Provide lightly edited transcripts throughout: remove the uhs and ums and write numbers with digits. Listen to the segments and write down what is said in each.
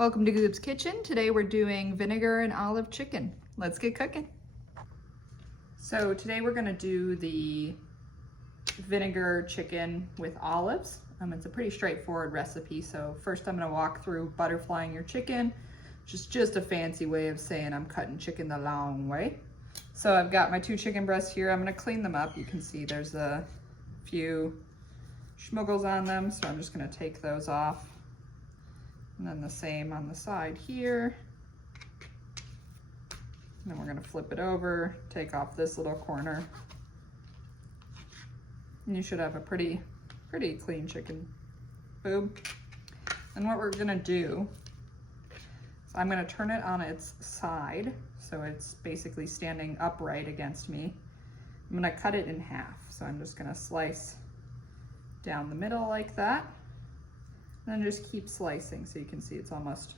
Welcome to Goob's Kitchen. Today we're doing vinegar and olive chicken. Let's get cooking. So today we're gonna do the vinegar chicken with olives. It's a pretty straightforward recipe. So first I'm gonna walk through butterflying your chicken, which is just a fancy way of saying I'm cutting chicken the long way. So I've got my 2 chicken breasts here. I'm gonna clean them up. You can see there's a few schmuggles on them, so I'm just gonna take those off. And then the same on the side here. And then we're gonna flip it over, take off this little corner. And you should have a pretty clean chicken boob. And what we're gonna do is I'm gonna turn it on its side, so it's basically standing upright against me. I'm gonna cut it in half. So I'm just gonna slice down the middle like that. And then just keep slicing, so you can see it's almost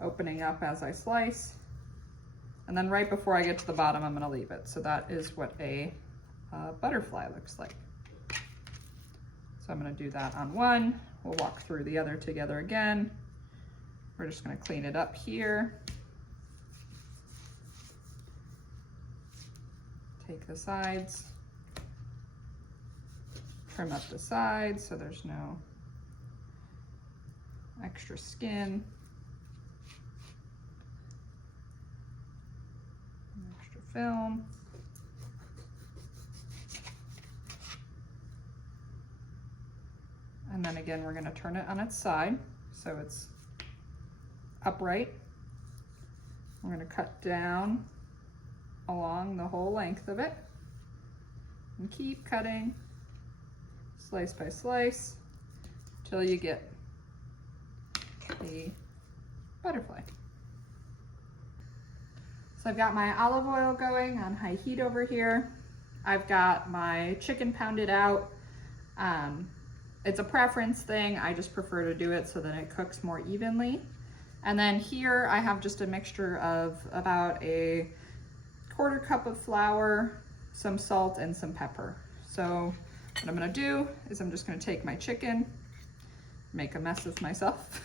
opening up as I slice. And then right before I get to the bottom, I'm gonna leave it. So that is what a butterfly looks like. So I'm gonna do that on one. We'll walk through the other together again. We're just gonna clean it up here. Take the sides, trim up the sides so there's no extra skin, extra film. And then again, we're going to turn it on its side so it's upright. We're going to cut down along the whole length of it and keep cutting slice by slice until you get the butterfly. So I've got my olive oil going on high heat over here. I've got my chicken pounded out. It's a preference thing. I just prefer to do it so that it cooks more evenly. And then here I have just a mixture of about a 1/4 cup of flour, some salt, and some pepper. So what I'm gonna do is I'm just gonna take my chicken, make a mess of myself,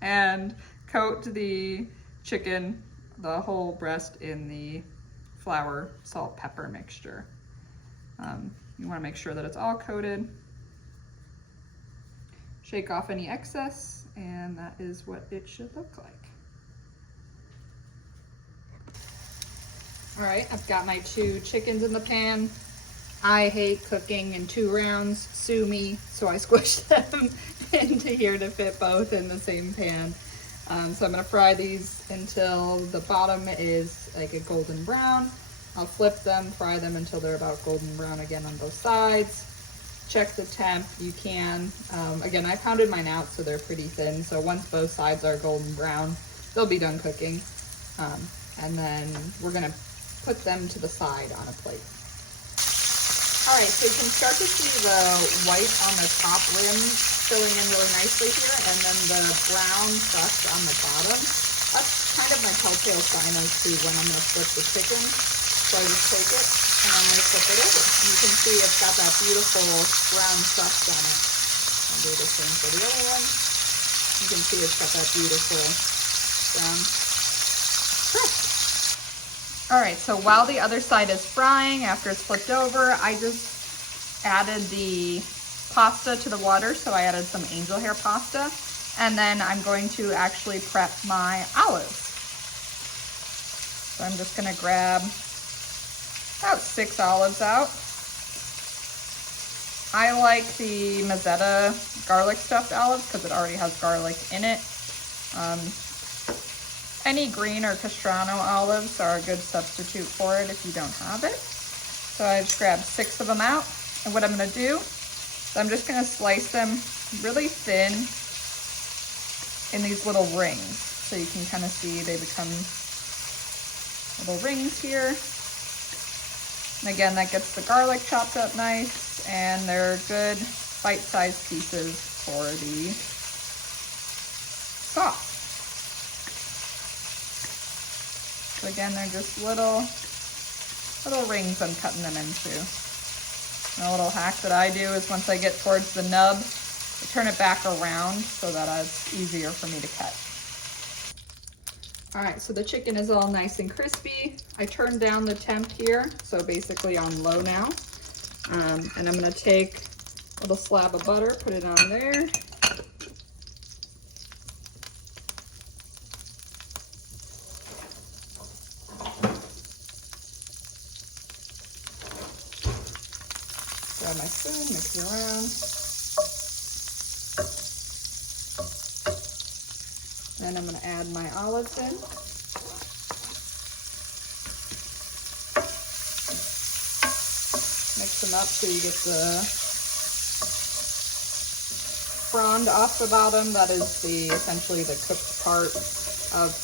and coat the chicken, the whole breast, in the flour, salt, pepper mixture. You wanna make sure that it's all coated. Shake off any excess, and that is what it should look like. All right, I've got my 2 chickens in the pan. I hate cooking in 2 rounds, sue me, so I squished them into here to fit both in the same pan. So I'm gonna fry these until the bottom is like a golden brown. I'll flip them, fry them until they're about golden brown again on both sides. Check the temp, you can. Again, I pounded mine out so they're pretty thin, so once both sides are golden brown, they'll be done cooking. And then we're gonna put them to the side on a plate. All right, so you can start to see the white on the top rim filling in really nicely here, and then the brown crust on the bottom. That's kind of my telltale sign as to when I'm gonna flip the chicken. So I just take it and I'm gonna flip it over. And you can see it's got that beautiful brown crust on it. I'll do the same for the other one. You can see it's got that beautiful brown crust. All right, so while the other side is frying, after it's flipped over, I just added the pasta to the water. So I added some angel hair pasta, and then I'm going to actually prep my olives. So I'm just gonna grab about 6 olives out. I like the Mazzetta garlic stuffed olives because it already has garlic in it. Any green or Castrano olives are a good substitute for it if you don't have it. So I just grabbed 6 of them out. And what I'm gonna do is I'm just gonna slice them really thin in these little rings. So you can kind of see they become little rings here. And again, that gets the garlic chopped up nice, and they're good bite-sized pieces for the sauce. So again, they're just little rings I'm cutting them into. And a little hack that I do is once I get towards the nub, turn it back around so that it's easier for me to cut. All right, so the chicken is all nice and crispy. I turned down the temp here, so basically on low now. And I'm gonna take a little slab of butter, put it on there. Grab my spoon, mix it around. Then I'm gonna add my olives in. Mix them up so you get the frond off the bottom. That is essentially the cooked part of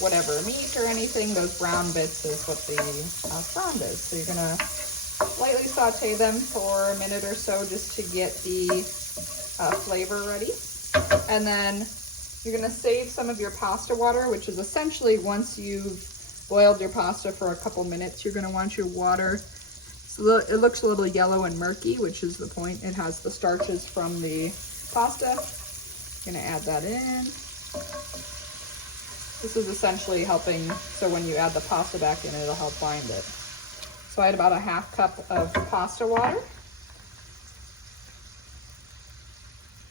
whatever meat or anything. Those brown bits is what the frond is. So you're gonna lightly saute them for a minute or so just to get the flavor ready. And then you're gonna save some of your pasta water, which is essentially once you've boiled your pasta for a couple minutes, you're gonna want your water, so it looks a little yellow and murky, which is the point. It has the starches from the pasta. I'm gonna add that in. This is essentially helping, so when you add the pasta back in, it'll help bind it. So I had about a half cup of pasta water.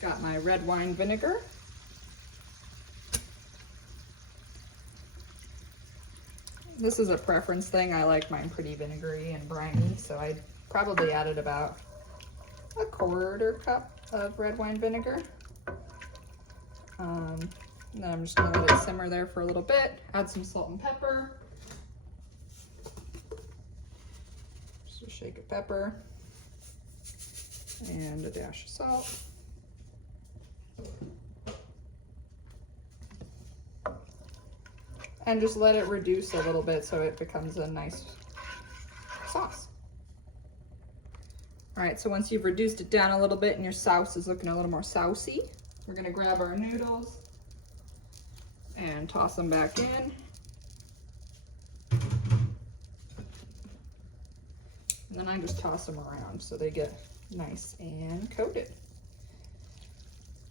Got my red wine vinegar. This is a preference thing. I like mine pretty vinegary and briny, so I probably added about a quarter cup of red wine vinegar. And then I'm just gonna let it simmer there for a little bit. Add some salt and pepper. Just a shake of pepper and a dash of salt. And just let it reduce a little bit so it becomes a nice sauce. All right, so once you've reduced it down a little bit and your sauce is looking a little more saucy, we're gonna grab our noodles and toss them back in. And then I just toss them around so they get nice and coated.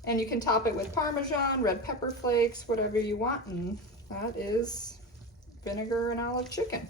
And you can top it with Parmesan, red pepper flakes, whatever you want, and that is vinegar and olive chicken.